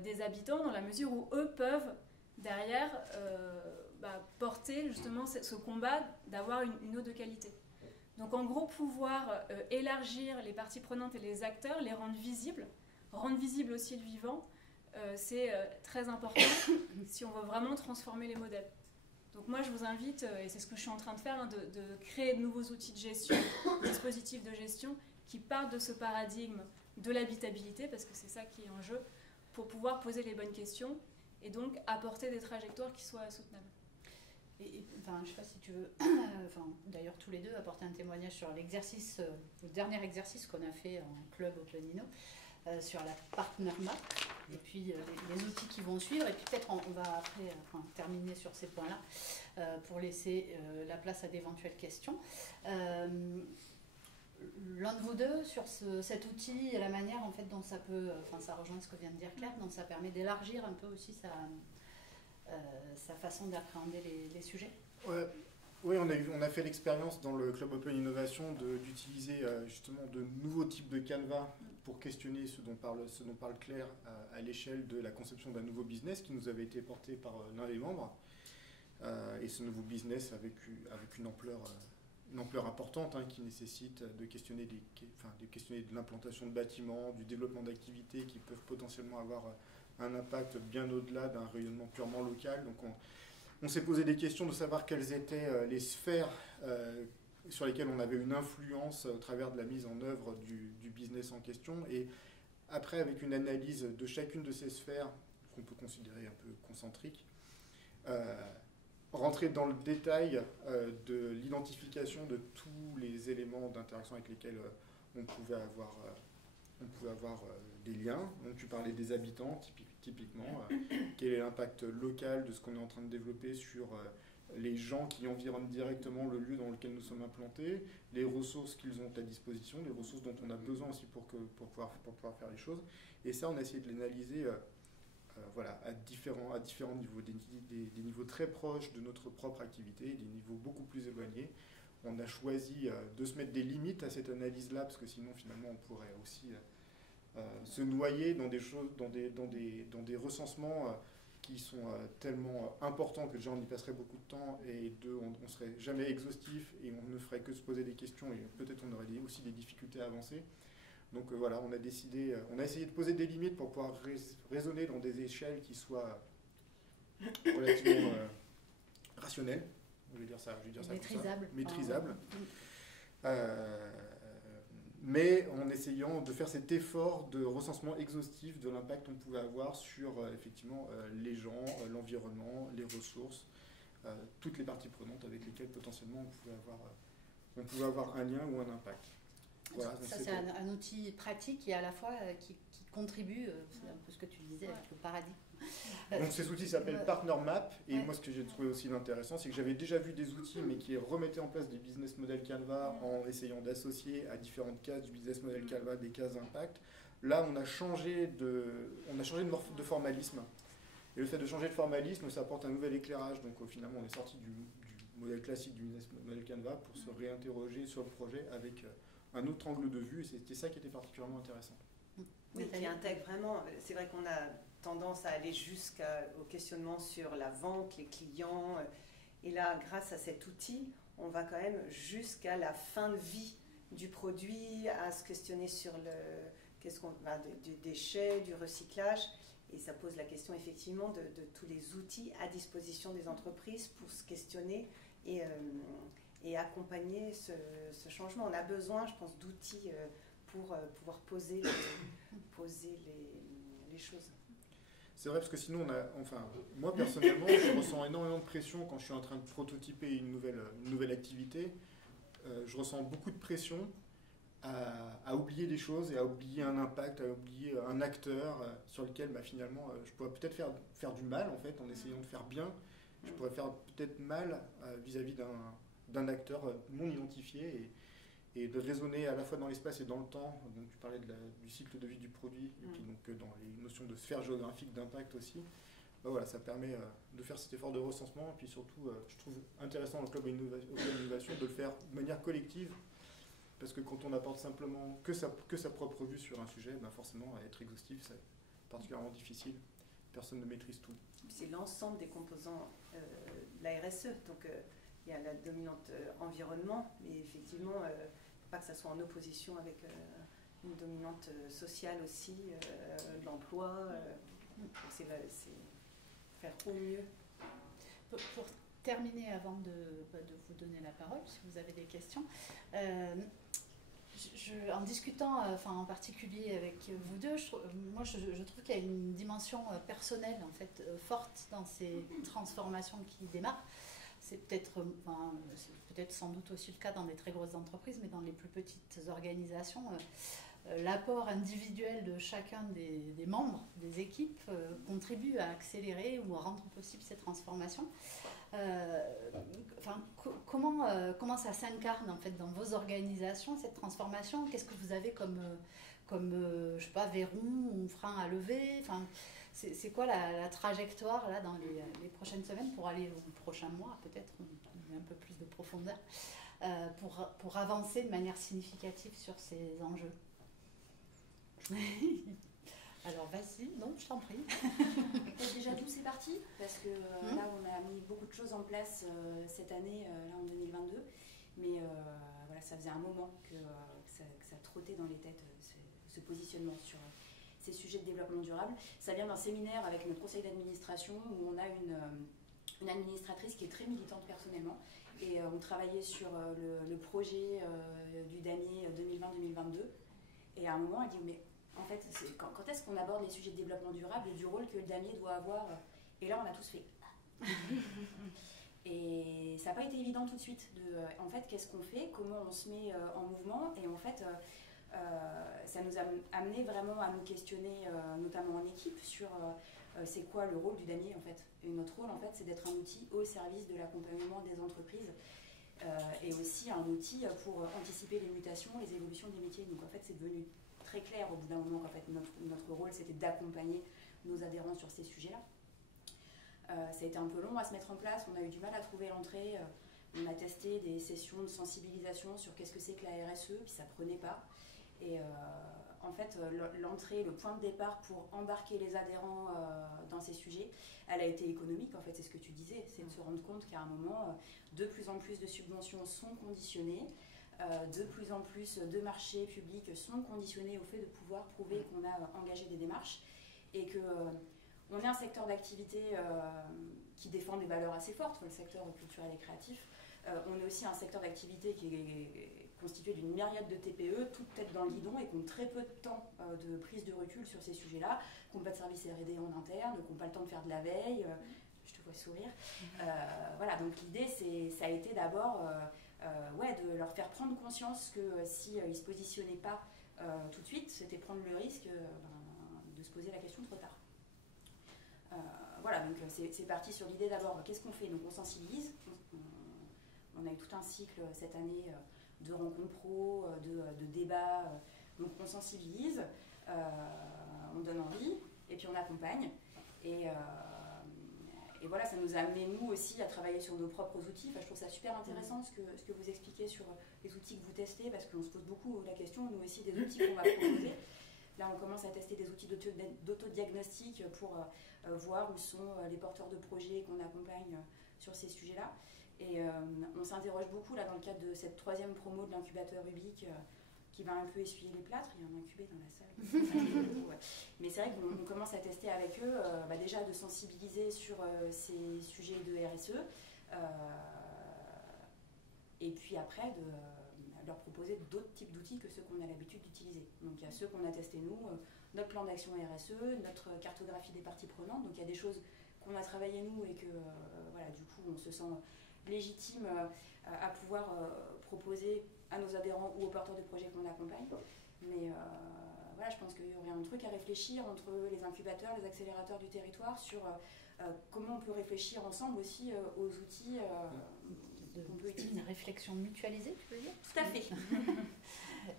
des habitants dans la mesure où eux peuvent derrière porter justement ce combat d'avoir une eau de qualité. Donc en gros, pouvoir élargir les parties prenantes et les acteurs, les rendre visible aussi le vivant, c'est très important si on veut vraiment transformer les modèles. Donc moi, je vous invite, et c'est ce que je suis en train de faire, de créer de nouveaux outils de gestion, dispositifs de gestion, qui partent de ce paradigme de l'habitabilité, parce que c'est ça qui est en jeu, pour pouvoir poser les bonnes questions et donc apporter des trajectoires qui soient soutenables. Enfin, je ne sais pas si tu veux, d'ailleurs tous les deux, apporter un témoignage sur l'exercice, le dernier exercice qu'on a fait en club Open Inno, sur la partner map, et puis les outils qui vont suivre, et puis peut-être on va après terminer sur ces points-là, pour laisser la place à d'éventuelles questions. L'un de vous deux, sur cet outil et la manière en fait, dont ça peut, ça rejoint ce que vient de dire Claire, donc ça permet d'élargir un peu aussi sa façon d'appréhender les sujets. Ouais. Oui, on a fait l'expérience dans le Club Open Innovation d'utiliser justement de nouveaux types de canevas pour questionner ce dont parle Claire à l'échelle de la conception d'un nouveau business qui nous avait été porté par l'un des membres. Et ce nouveau business avec une ampleur importante qui nécessite de questionner de l'implantation de bâtiments, du développement d'activités qui peuvent potentiellement avoir un impact bien au-delà d'un rayonnement purement local. Donc on s'est posé des questions de savoir quelles étaient les sphères sur lesquelles on avait une influence au travers de la mise en œuvre du business en question. Et après, avec une analyse de chacune de ces sphères, qu'on peut considérer un peu concentriques, rentrer dans le détail de l'identification de tous les éléments d'interaction avec lesquels on pouvait avoir des liens. Donc tu parlais des habitants, typiquement. Quel est l'impact local de ce qu'on est en train de développer sur les gens qui environnent directement le lieu dans lequel nous sommes implantés, les ressources qu'ils ont à disposition, les ressources dont on a besoin aussi pour pouvoir faire les choses. Et ça, on a essayé de l'analyser à différents niveaux, des niveaux très proches de notre propre activité, des niveaux beaucoup plus éloignés. On a choisi de se mettre des limites à cette analyse-là, parce que sinon, finalement, on pourrait aussi se noyer dans des choses, dans des recensements qui sont tellement importants que déjà on y passerait beaucoup de temps, et on ne serait jamais exhaustif, et on ne ferait que se poser des questions, et peut-être on aurait aussi des difficultés à avancer. Donc voilà, on a essayé de poser des limites pour pouvoir raisonner dans des échelles qui soient relativement rationnelles. Je vais dire ça maîtrisable. Maîtrisable. Mais en essayant de faire cet effort de recensement exhaustif de l'impact qu'on pouvait avoir sur effectivement les gens, l'environnement, les ressources, toutes les parties prenantes avec lesquelles potentiellement on pouvait avoir un lien ou un impact. Voilà, ça c'est un outil pratique et à la fois qui contribue, c'est un peu ce que tu disais avec le paradigme. Donc cet outil s'appelle Partner Map, et moi ce que j'ai trouvé aussi intéressant, c'est que j'avais déjà vu des outils mais qui remettaient en place des business model Canva en essayant d'associer à différentes cases du business model Canva des cases d'impact. Là on a changé de formalisme, et le fait de changer de formalisme, ça apporte un nouvel éclairage. Donc finalement on est sorti du modèle classique du business model Canva pour se réinterroger sur le projet avec un autre angle de vue, et c'était ça qui était particulièrement intéressant. Oui, qui intègre vraiment, c'est vrai qu'on a tendance à aller jusqu'au questionnement sur la vente, les clients, et là, grâce à cet outil, on va quand même jusqu'à la fin de vie du produit, à se questionner sur des déchets, du recyclage, et ça pose la question effectivement de tous les outils à disposition des entreprises pour se questionner et accompagner ce changement. On a besoin, je pense, d'outils pour pouvoir poser les choses. C'est vrai, parce que sinon, moi personnellement, je ressens énormément de pression quand je suis en train de prototyper une nouvelle activité. Je ressens beaucoup de pression à oublier des choses et à oublier un impact, à oublier un acteur sur lequel finalement je pourrais peut-être faire du mal en fait en essayant de faire bien. Je pourrais faire peut-être mal vis-à-vis d'un acteur non identifié, et de raisonner à la fois dans l'espace et dans le temps. Donc tu parlais du cycle de vie du produit, et puis donc dans les notions de sphère géographique d'impact aussi. Voilà, ça permet de faire cet effort de recensement, et puis surtout, je trouve intéressant dans le Club Open Innovation de le faire de manière collective, parce que quand on apporte simplement que sa propre vue sur un sujet, forcément, être exhaustif, c'est particulièrement difficile. Personne ne maîtrise tout. C'est l'ensemble des composants de la RSE. Donc il y a la dominante environnement, mais effectivement, pas que ça soit en opposition avec une dominante sociale aussi, l'emploi. C'est faire au mieux. Pour terminer avant de vous donner la parole, si vous avez des questions. En discutant, en particulier avec vous deux, je trouve qu'il y a une dimension personnelle en fait, forte dans ces transformations qui démarrent. C'est peut-être sans doute aussi le cas dans des très grosses entreprises, mais dans les plus petites organisations, l'apport individuel de chacun des membres des équipes contribue à accélérer ou à rendre possible ces transformations. Comment ça s'incarne en fait dans vos organisations, cette transformation? Qu'est-ce que vous avez comme je sais pas, verrou ou frein à lever? C'est quoi la trajectoire là dans les prochaines semaines pour aller aux prochains mois, peut-être un peu plus de profondeur, pour avancer de manière significative sur ces enjeux? Alors vas-y, non, je t'en prie. Déjà d'où c'est parti, parce que là on a mis beaucoup de choses en place cette année, là en 2022, mais voilà, ça faisait un moment que ça trottait dans les têtes, ce positionnement sur ces sujets de développement durable. Ça vient d'un séminaire avec notre conseil d'administration où on a une administratrice qui est très militante personnellement, et on travaillait sur le projet du damier 2020-2022, et à un moment elle dit mais en fait, quand est-ce qu'on aborde les sujets de développement durable et du rôle que le damier doit avoir? Et là, on a tous fait. Et ça n'a pas été évident tout de suite. En fait, qu'est-ce qu'on fait? Comment on se met en mouvement? Et en fait, ça nous a amené vraiment à nous questionner, notamment en équipe, sur c'est quoi le rôle du damier, en fait. Et notre rôle, en fait, c'est d'être un outil au service de l'accompagnement des entreprises. Et aussi un outil pour anticiper les mutations, les évolutions des métiers. Donc, en fait, c'est devenu très clair au bout d'un moment qu'en fait notre rôle c'était d'accompagner nos adhérents sur ces sujets-là. Ça a été un peu long à se mettre en place, on a eu du mal à trouver l'entrée, on a testé des sessions de sensibilisation sur qu'est-ce que c'est que la RSE, puis ça prenait pas. Et en fait l'entrée, le point de départ pour embarquer les adhérents dans ces sujets, elle a été économique en fait, c'est ce que tu disais, c'est de se rendre compte qu'à un moment, de plus en plus de subventions sont conditionnées. De plus en plus de marchés publics sont conditionnés au fait de pouvoir prouver qu'on a engagé des démarches et qu'on est un secteur d'activité qui défend des valeurs assez fortes, le secteur culturel et créatif. On est aussi un secteur d'activité qui est constitué d'une myriade de TPE, toutes têtes dans le guidon et qui ont très peu de temps de prise de recul sur ces sujets-là, qui n'ont pas de service R&D en interne, qui n'ont pas le temps de faire de la veille. Je te vois sourire. Voilà, donc l'idée, ça a été d'abord... de leur faire prendre conscience que s'ils ne se positionnaient pas tout de suite, c'était prendre le risque de se poser la question trop tard. Voilà, donc c'est parti sur l'idée d'abord, qu'est-ce qu'on fait? Donc on sensibilise, on a eu tout un cycle cette année de rencontres pro, de débats, donc on sensibilise, on donne envie, et puis on accompagne, et voilà, ça nous a amené, nous aussi, à travailler sur nos propres outils. Enfin, je trouve ça super intéressant ce que vous expliquez sur les outils que vous testez, parce qu'on se pose beaucoup la question, nous aussi, des outils qu'on va proposer. Là, on commence à tester des outils d'autodiagnostic pour voir où sont les porteurs de projets qu'on accompagne sur ces sujets-là. Et on s'interroge beaucoup, là, dans le cadre de cette 3e promo de l'incubateur Ubik, qui va un peu essuyer les plâtres. Il y en a incubé dans la salle. Ouais. Mais c'est vrai qu'on commence à tester avec eux, déjà de sensibiliser sur ces sujets de RSE, et puis après de leur proposer d'autres types d'outils que ceux qu'on a l'habitude d'utiliser. Donc il y a ceux qu'on a testés nous, notre plan d'action RSE, notre cartographie des parties prenantes. Donc il y a des choses qu'on a travaillées nous et que voilà, du coup on se sent légitime à pouvoir proposer à nos adhérents ou aux porteurs de projets qu'on accompagne. Mais voilà, je pense qu'il y aurait un truc à réfléchir entre les incubateurs, les accélérateurs du territoire sur comment on peut réfléchir ensemble aussi aux outils qu'on peut utiliser. Une réflexion mutualisée, tu veux dire? Tout à fait.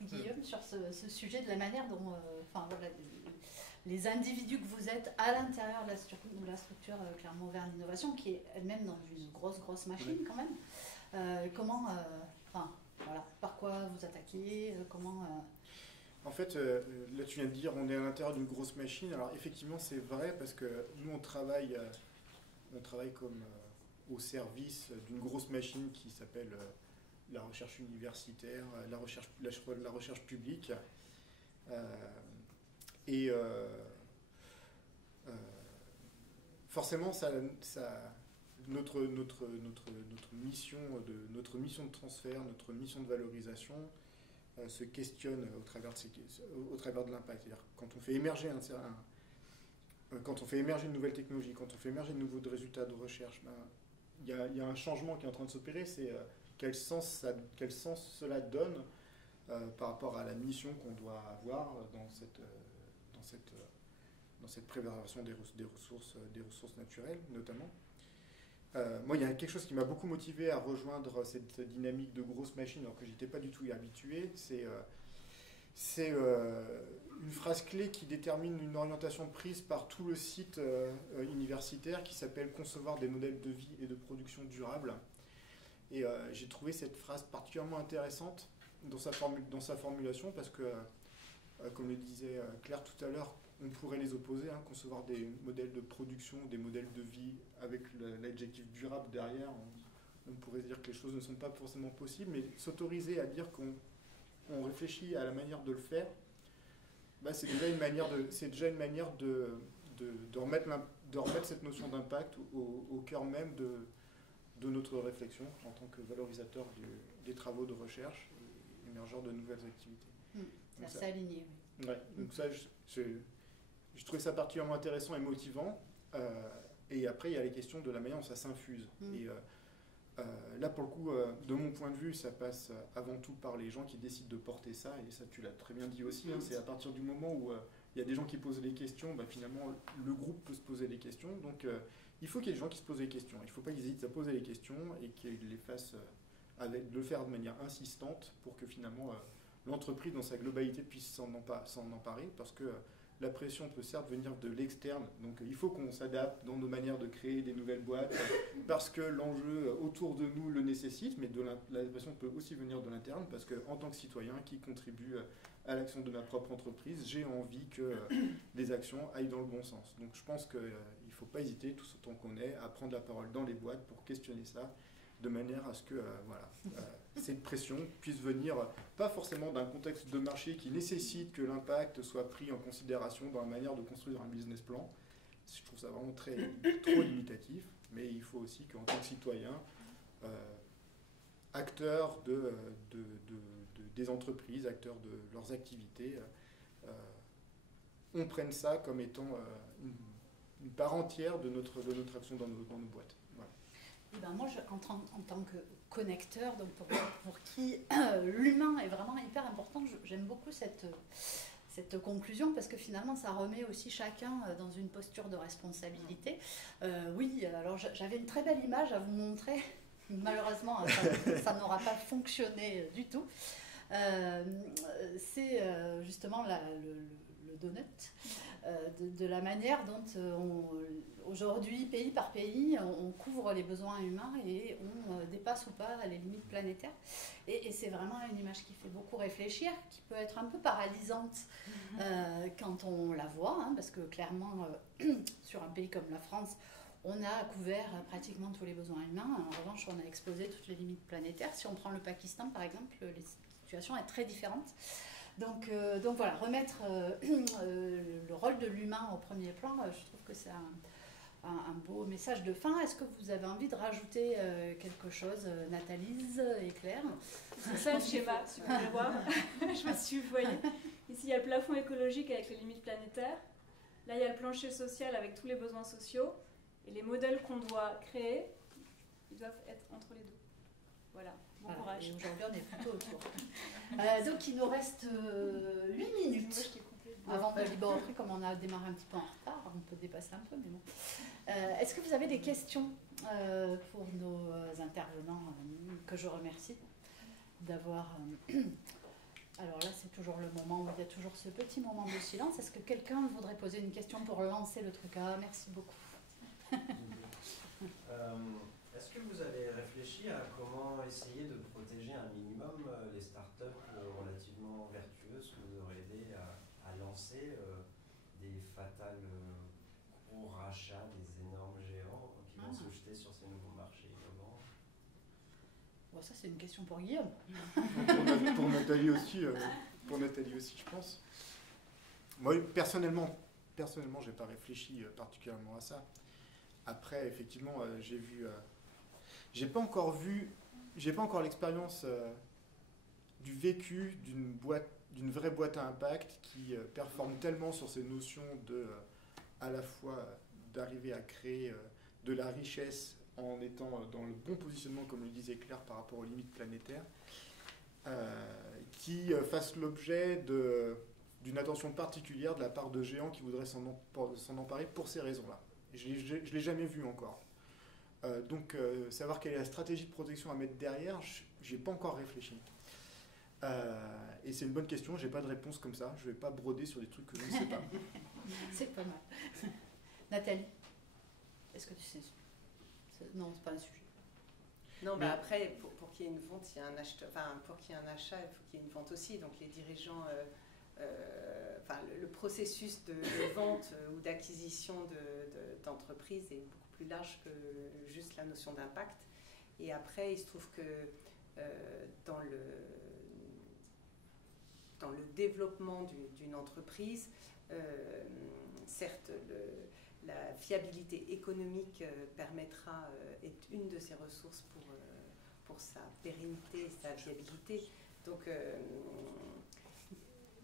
Guillaume, sur ce sujet de la manière dont voilà, les individus que vous êtes à l'intérieur de la structure Clermont Auvergne Innovation, qui est elle-même dans une grosse machine quand même, comment, voilà, par quoi vous attaquez, comment... En fait, là tu viens de dire on est à l'intérieur d'une grosse machine. Alors effectivement c'est vrai parce que nous on travaille comme au service d'une grosse machine qui s'appelle la recherche universitaire, la recherche publique. Forcément ça notre mission de transfert, notre mission de valorisation se questionne au travers de l'impact. C'est-à-dire quand on fait émerger quand on fait émerger une nouvelle technologie, quand on fait émerger de nouveaux résultats de recherche, il y a un changement qui est en train de s'opérer, c'est quel sens cela donne par rapport à la mission qu'on doit avoir dans cette préservation des ressources naturelles, notamment. Moi, il y a quelque chose qui m'a beaucoup motivé à rejoindre cette dynamique de grosses machines, alors que je n'étais pas du tout habitué. C'est une phrase clé qui détermine une orientation prise par tout le site universitaire qui s'appelle « Concevoir des modèles de vie et de production durables ». Et j'ai trouvé cette phrase particulièrement intéressante dans sa formulation parce que, comme le disait Claire tout à l'heure, on pourrait les opposer, concevoir des modèles de production, des modèles de vie avec l'adjectif durable derrière. On pourrait dire que les choses ne sont pas forcément possibles, mais s'autoriser à dire qu'on réfléchit à la manière de le faire, c'est déjà une manière de remettre cette notion d'impact au cœur même de notre réflexion en tant que valorisateur des travaux de recherche et émergeur de nouvelles activités. C'est assez aligné. Oui. Ouais, donc ça, je trouvais ça particulièrement intéressant et motivant. Et après, il y a les questions de la manière dont ça s'infuse. Et là, pour le coup, de mon point de vue, ça passe avant tout par les gens qui décident de porter ça. Et ça, tu l'as très bien dit aussi. C'est à partir du moment où il y a des gens qui posent les questions, finalement, le groupe peut se poser les questions. Donc, il faut qu'il y ait des gens qui se posent les questions. Il ne faut pas qu'ils hésitent à poser les questions et qu'ils les fassent de le faire de manière insistante pour que finalement l'entreprise dans sa globalité puisse s'en emparer, parce que la pression peut certes venir de l'externe, donc il faut qu'on s'adapte dans nos manières de créer des nouvelles boîtes parce que l'enjeu autour de nous le nécessite, mais la pression peut aussi venir de l'interne parce qu'en tant que citoyen qui contribue à l'action de ma propre entreprise, j'ai envie que les actions aillent dans le bon sens. Donc je pense qu'il ne faut pas hésiter, tout autant qu'on est, à prendre la parole dans les boîtes pour questionner ça, de manière à ce que cette pression puisse venir, pas forcément d'un contexte de marché qui nécessite que l'impact soit pris en considération dans la manière de construire un business plan. Je trouve ça vraiment trop limitatif, mais il faut aussi qu'en tant que citoyen, acteurs des entreprises, acteurs de leurs activités, on prenne ça comme étant une part entière de notre action dans nos boîtes. Voilà. Moi, en tant que connecteur, donc pour qui l'humain est vraiment hyper important, j'aime beaucoup cette conclusion parce que finalement, ça remet aussi chacun dans une posture de responsabilité. Oui, alors j'avais une très belle image à vous montrer. Malheureusement, ça n'aura pas fonctionné du tout. C'est justement le donut. De la manière dont aujourd'hui, pays par pays, on couvre les besoins humains et on dépasse ou pas les limites planétaires. Et c'est vraiment une image qui fait beaucoup réfléchir, qui peut être un peu paralysante quand on la voit, parce que clairement, sur un pays comme la France, on a couvert pratiquement tous les besoins humains. En revanche, on a explosé toutes les limites planétaires. Si on prend le Pakistan, par exemple, la situation est très différente. Donc voilà, remettre le rôle de l'humain au premier plan, je trouve que c'est un beau message de fin. Est-ce que vous avez envie de rajouter quelque chose, Nathalie et Claire? C'est ça le schéma, si vous voulez voir. Je me suis, vous voyez, ici il y a le plafond écologique avec les limites planétaires. Là il y a le plancher social avec tous les besoins sociaux. Et les modèles qu'on doit créer, ils doivent être entre les deux. Voilà. Bon courage. Et aujourd'hui, on est plutôt autour. Donc, il nous reste 8 minutes avant de libérer. Comme on a démarré un petit peu en retard, on peut dépasser un peu, mais bon. Est-ce que vous avez des questions pour nos intervenants que je remercie d'avoir... Alors là, c'est toujours le moment où il y a toujours ce petit moment de silence. Est-ce que quelqu'un voudrait poser une question pour lancer le truc? Merci beaucoup. Est-ce que vous avez réfléchi à comment essayer de protéger un minimum les startups relativement vertueuses que vous aurez aidé à lancer des fatals gros rachats, des énormes géants qui vont se jeter sur ces nouveaux marchés innovants? Bon, ça, c'est une question pour Guillaume. Pour Nathalie aussi, je pense. Moi, personnellement, je n'ai pas réfléchi particulièrement à ça. Après, effectivement, j'ai pas encore l'expérience du vécu d'une vraie boîte à impact qui performe tellement sur ces notions à la fois d'arriver à créer de la richesse en étant dans le bon positionnement, comme le disait Claire, par rapport aux limites planétaires, qui fasse l'objet d'une attention particulière de la part de géants qui voudraient s'en emparer pour ces raisons-là. Je ne l'ai jamais vu encore. Donc, savoir quelle est la stratégie de protection à mettre derrière, je n'y ai pas encore réfléchi. Et c'est une bonne question, je n'ai pas de réponse comme ça. Je ne vais pas broder sur des trucs que je ne sais pas. C'est pas mal. Nathalie, est-ce que tu sais? Non, c'est pas un sujet. Non, mais après, pour qu'il y ait une vente, il y a un acheteur. Enfin, pour qu'il y ait un achat, il faut qu'il y ait une vente aussi. Donc les dirigeants, le processus de vente ou d'acquisition d'entreprise est beaucoup plus large que juste la notion d'impact. Et après, il se trouve que dans le développement d'une entreprise, certes, la fiabilité économique permettra, est une de ses ressources pour sa pérennité et sa viabilité. Donc,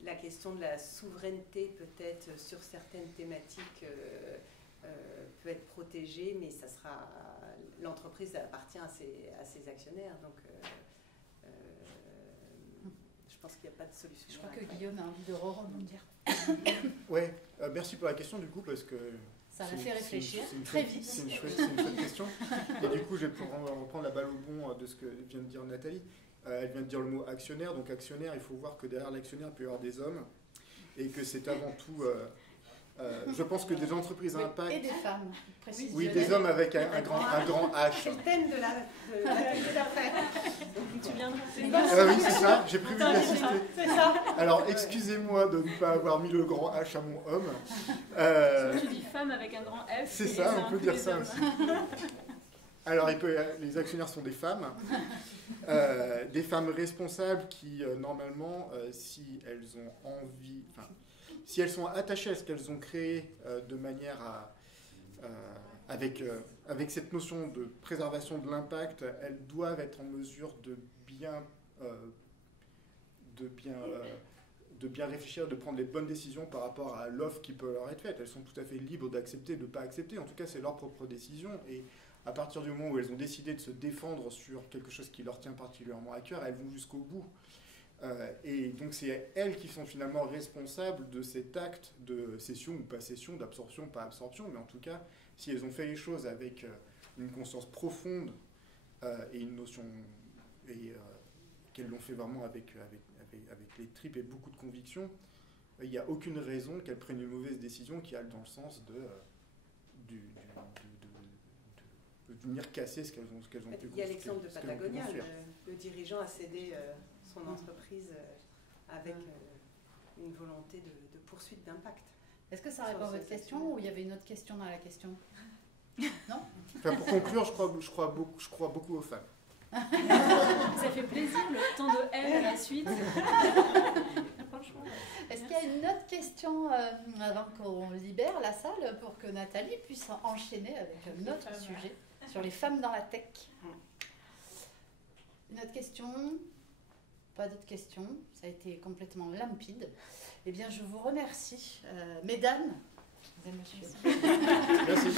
la question de la souveraineté, peut-être sur certaines thématiques, peut être protégée, mais ça sera l'entreprise appartient à ses actionnaire. Donc, je pense qu'il n'y a pas de solution. Je crois que Guillaume a envie de rebondir. Ouais, merci pour la question du coup, parce que ça m'a fait réfléchir très vite. C'est une chouette question. Et du coup, je vais reprendre la balle au bon de ce que vient de dire Nathalie. Elle vient de dire le mot actionnaire. Donc actionnaire, il faut voir que derrière l'actionnaire, il peut y avoir des hommes. Et que c'est avant tout... je pense que des entreprises à impact... Et des femmes, précisément. Oui, des hommes avec un grand H. C'est le thème de l'atelier d'après. Tu viendras. Oui, c'est ça, j'ai prévu d'y assister. C'est ça. Alors, excusez-moi de ne pas avoir mis le grand H à mon homme. Tu dis femme avec un grand F. C'est ça, on peut dire ça aussi. Alors, les actionnaires sont des femmes responsables qui, normalement, si elles ont envie... Si elles sont attachées à ce qu'elles ont créé de manière avec cette notion de préservation de l'impact, elles doivent être en mesure de bien réfléchir, de prendre les bonnes décisions par rapport à l'offre qui peut leur être faite. Elles sont tout à fait libres d'accepter, de ne pas accepter. En tout cas, c'est leur propre décision. Et à partir du moment où elles ont décidé de se défendre sur quelque chose qui leur tient particulièrement à cœur, elles vont jusqu'au bout. Et donc c'est elles qui sont finalement responsables de cet acte de cession ou pas cession, d'absorption, pas absorption, mais en tout cas, si elles ont fait les choses avec une conscience profonde et une notion, et qu'elles l'ont fait vraiment avec les tripes et beaucoup de conviction, il n'y a aucune raison qu'elles prennent une mauvaise décision qui aille dans le sens de venir casser ce qu'elles ont pu construire. Il y a l'exemple de Patagonia, le dirigeant a cédé son entreprise avec une volonté de poursuite d'impact. Est-ce que ça répond à votre question ou il y avait une autre question dans la question? Non? Enfin, pour conclure, je crois beaucoup aux femmes. Ça fait plaisir, le temps de elle à la suite. Est-ce qu'il y a une autre question avant qu'on libère la salle pour que Nathalie puisse enchaîner avec un autre sujet sur les femmes dans la tech? Une autre question? Pas d'autres questions, ça a été complètement limpide. Eh bien, je vous remercie, mesdames et messieurs. Merci.